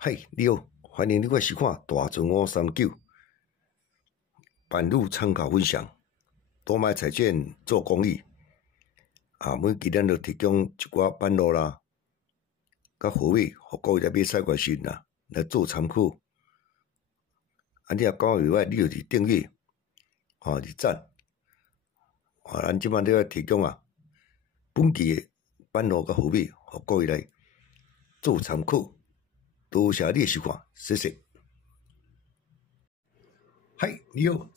嗨，你好，欢迎你来收看大船539版路参考分享，多买彩券做公益。每期咱就提供一寡版路啦，甲货尾，互各位来买赛怪新啦，来做参考。你若讲袂歹，你就是订阅，是赞。咱即摆咧提供本期的版路甲货尾，互各位来做参考。多谢你的收看，谢谢。嗨，你好，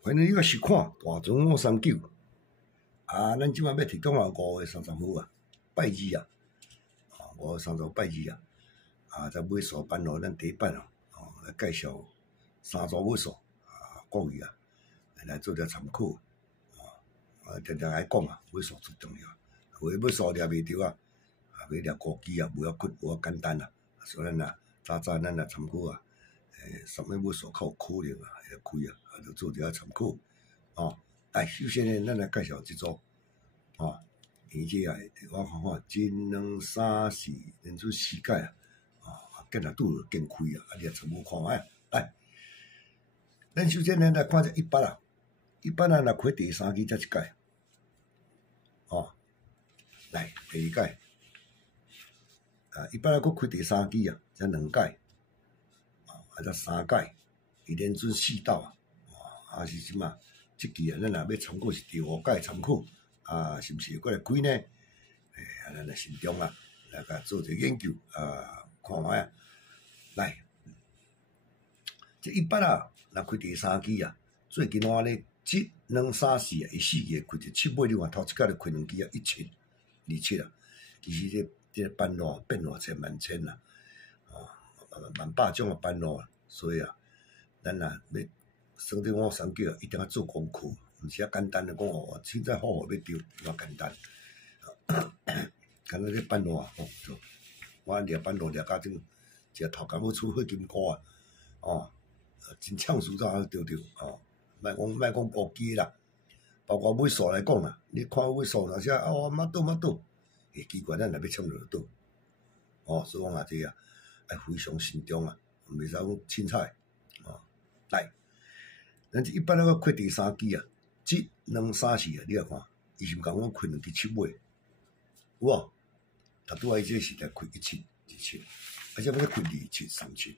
欢迎你来收看大船539。咱即摆要提供5月30号拜二5月30号拜二在尾数版咯，咱第一版来介绍三组尾数各位来做点参考常常爱讲尾数最重要，尾数抓袂着要抓高机无遐困，无遐简单所以咱早咱参考什么尾数较有可能会开就做点参考来，首先呢，咱来介绍这组而且我看看，1、2、3、4连续4届今日拄着见开你也参考看卖。来，咱首先呢来看这100若开第3期才一届来第2届100佫开第3期才2届才3届，伊连续4道是即嘛？即期咱若要参考是第5届参考是毋是会过来开呢？咱来慎重来甲做一个研究看卖来，这100若开第3期最近呢1、2、3、4伊4个开着7、8、9头一届就开2期17、27其实这版路变化千万千万百种版路所以咱要算对539一定要做功课，毋是简单的讲凊彩好要丢，偌简单。敢若这版路我掠版路掠甲种，一个头壳要出血金箍真呛死对莫讲高机啦，包括尾数来讲你看尾数若写马倒，会奇怪咱若要抢着倒所以讲这要非常慎重袂使讲凊彩来，咱这100个开第3期1、2、3、4你来看，伊是毋共阮开2期7尾，有无？拄仔伊这是来开17、27，而且要开27、37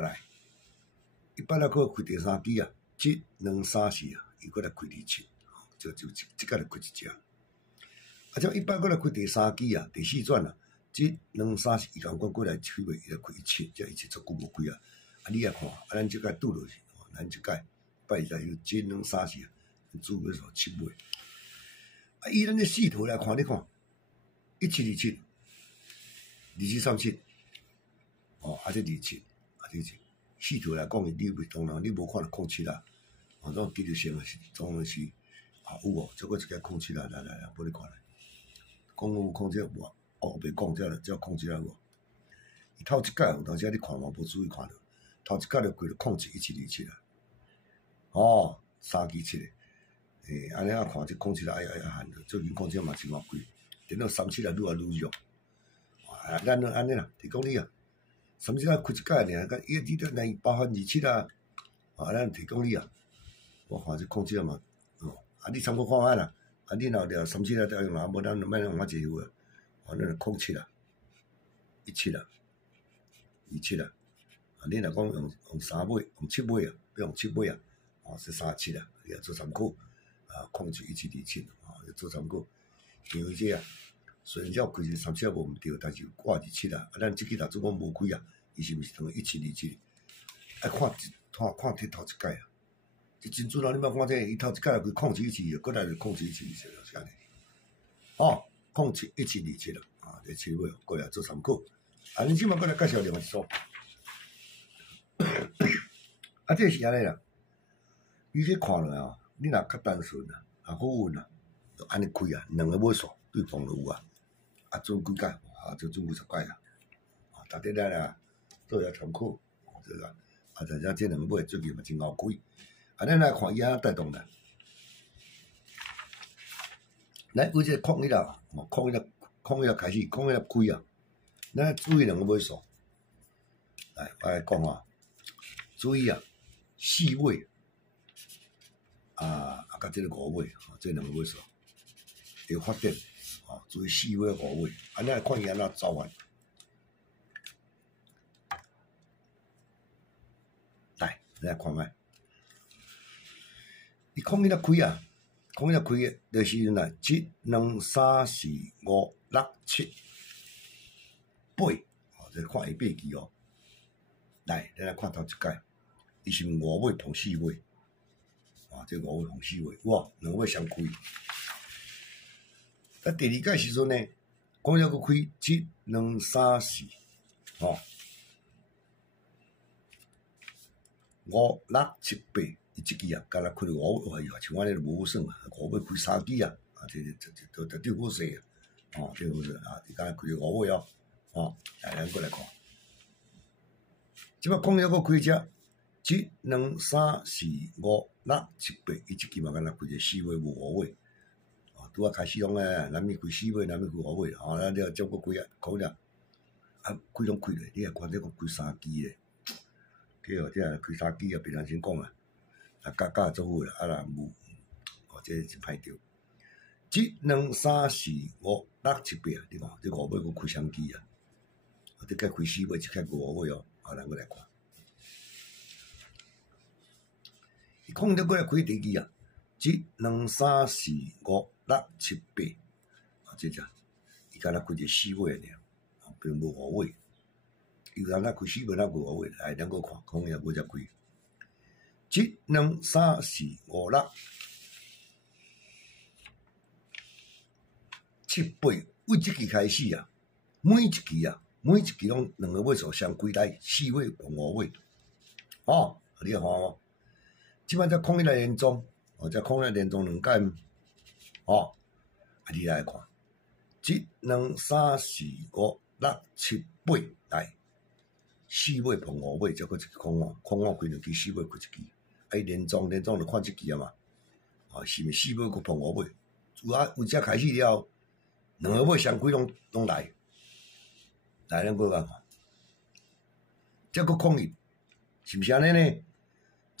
来100个开第3期1、2、3、4伊过来开27，就即届来开一只。这100个来开第3期第4转1、2、3、4伊共过来7月伊来开17，这17足久无开你来看咱即届拄落去，咱即届拜在有1、2、3、4主要是7月以咱这4图来看，你看1727、2737这274图来讲，你当然你无看到07这种技术性当然是有这个一个07来，拨你看来，讲有07无袂讲这07有伊头一届有当时你看无注意看到，头一届就开了07173期7安尼看这07hand最近07嘛真贵，电脑37愈来愈弱咱安尼提供你37开一届尔，你得来包含27咱提供你我看这07嘛你参考看卖啦你若了37再用无咱就莫用济油咱就07 17 27你若讲用3尾用7尾用7尾是37你也做参考071727做参考，因为这虽然这开是37无毋对，但是挂27咱即期若做讲无开伊是毋是等于1727看睇头一届这真准你莫看这伊头一届开0717过来就0727是安尼071727这7尾过来做参考你即摆过来介绍另外一组这是安尼啦，你去看落你若较单纯好运就安尼开2个尾数对方就有准几届就准几十届大家咱做下参考这个再加这2尾最近嘛真好开咱来看伊带动咱来为这控一开始控一开咱注意2个尾数来，我来讲啊，注意啊，四尾甲即个五尾，这两个尾数有发展，注意四尾五尾，安尼看伊安怎走法。来，咱来看觅，伊空伊咧开啊，空伊咧开嘅，就是呐，一、两、三、四、五、六、七、八，这看下八支哦。来，咱来看头一届，伊是五尾碰四尾，这五尾碰四尾，哇，两尾相开。啊，第二届时阵呢，讲了个开一、两、三、四，五、六、七、八，伊即支啊，敢若开五尾，哎呀，像我咧无算啊，五尾开三支啊，这对好势啊，对好势啊，伊敢若开五尾哦，来咱过来看。即摆讲了个开只一、两、三、四、五、六、七、八，伊即支嘛敢若开者四尾无五尾，拄啊开始讲诶，南面开四尾，南面开五尾，咱了照个开啊，讲了，开拢开咧，你啊看这个开三支咧，对哦，这开三支啊，别人先讲啊，价做好啦，若无，这真歹着。一、两、三、四、五、六、七、八，你看这五尾佫开三支啊，这个开四尾，即个开五尾哦。咱过来看，伊讲了过来开第二支啊，一、两、三、四、五、六、七、八，这只，伊敢若开者四尾尔，并无五尾。伊敢若开四尾，咱无五尾，来咱个看，讲了过才开，一、两、三、四、五、六、七、八，为即支开始啊，每一支啊。每一支拢两个尾数相归来，四尾碰五尾，你看哦，即摆才空一来连中，才空一连中两届，你来看，一、两、三、四、五、六、七、八，来，四尾碰五尾，才搁一个空开两支，四尾开一支，伊连中就看即支啊嘛，是毋四尾搁碰五尾，有只开始了，两个尾相归拢来。来，咱过来看，这个空伊是毋是安尼呢？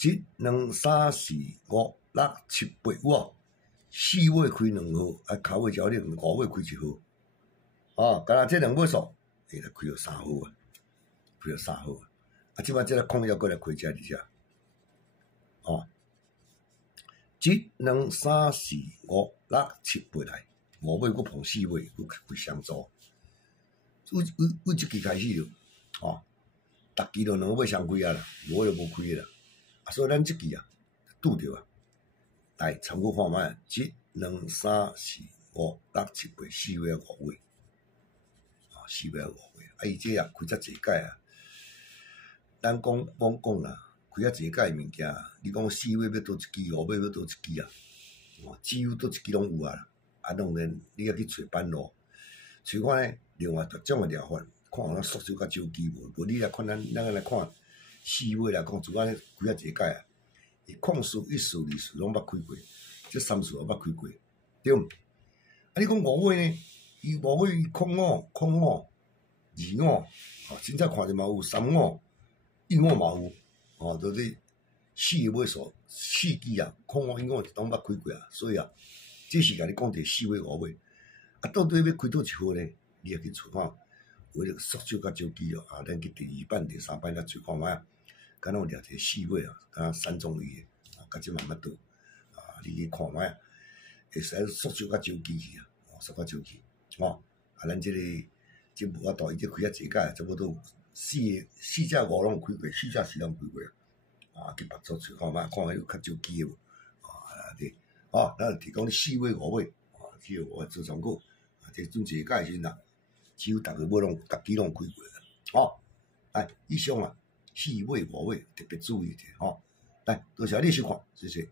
一、两、三、四、五、六、七、八，哇，四尾开两号，头尾交两五尾开一号，敢若这两尾数，来开了三号啊，开了三号啊，即摆这个空要过来开这二只，一、两、三、四、五、六、七、八来，五尾佫碰四尾，佫开双组。为即期开始着，逐期就两尾相开啊啦，无就无开啦。所以咱即期啊，拄着啊，来参考看觅，一、两、三、四、五、六、七、八，四尾五尾，四尾五尾。伊这啊开遮济届啊，咱讲啦，开遮济届物件，你讲四尾要倒一支，五尾要倒一支啊，只有倒一支拢有啊。当然你要去找板路，找看咧。另外，逐种诶疗法，看有咱缩小甲手机无你来看咱来看四尾来讲，主要咧开啊济届啊，伊控数、一数、二数拢捌开过，这三数也捌开过，对毋？你讲五尾呢？伊五尾控五、二五，真正看着嘛有三五、一五嘛有，就是四尾数四支啊，控五、一五拢捌开过啊，所以啊，这是甲你讲着四尾五尾，到底要开倒一号呢？你也去找看，为了缩小甲手机哦，咱去第二版、第三版来找看觅，敢若有掠一四尾啊，敢若三种鱼诶，甲即慢慢倒，你去看觅，会使缩小甲手机去啊，缩甲手机，咱即个无法度，伊即开啊济届，差不多四只五拢开过，四只四拢开过，去别组找看觅，看有较手机诶无，对，咱就提供你四尾五尾，只有我做参考，这阵济届时呐。只有逐个尾拢，逐支拢开过啦，来，以上啊，四尾五尾特别注意者，来，多谢你收看，谢谢。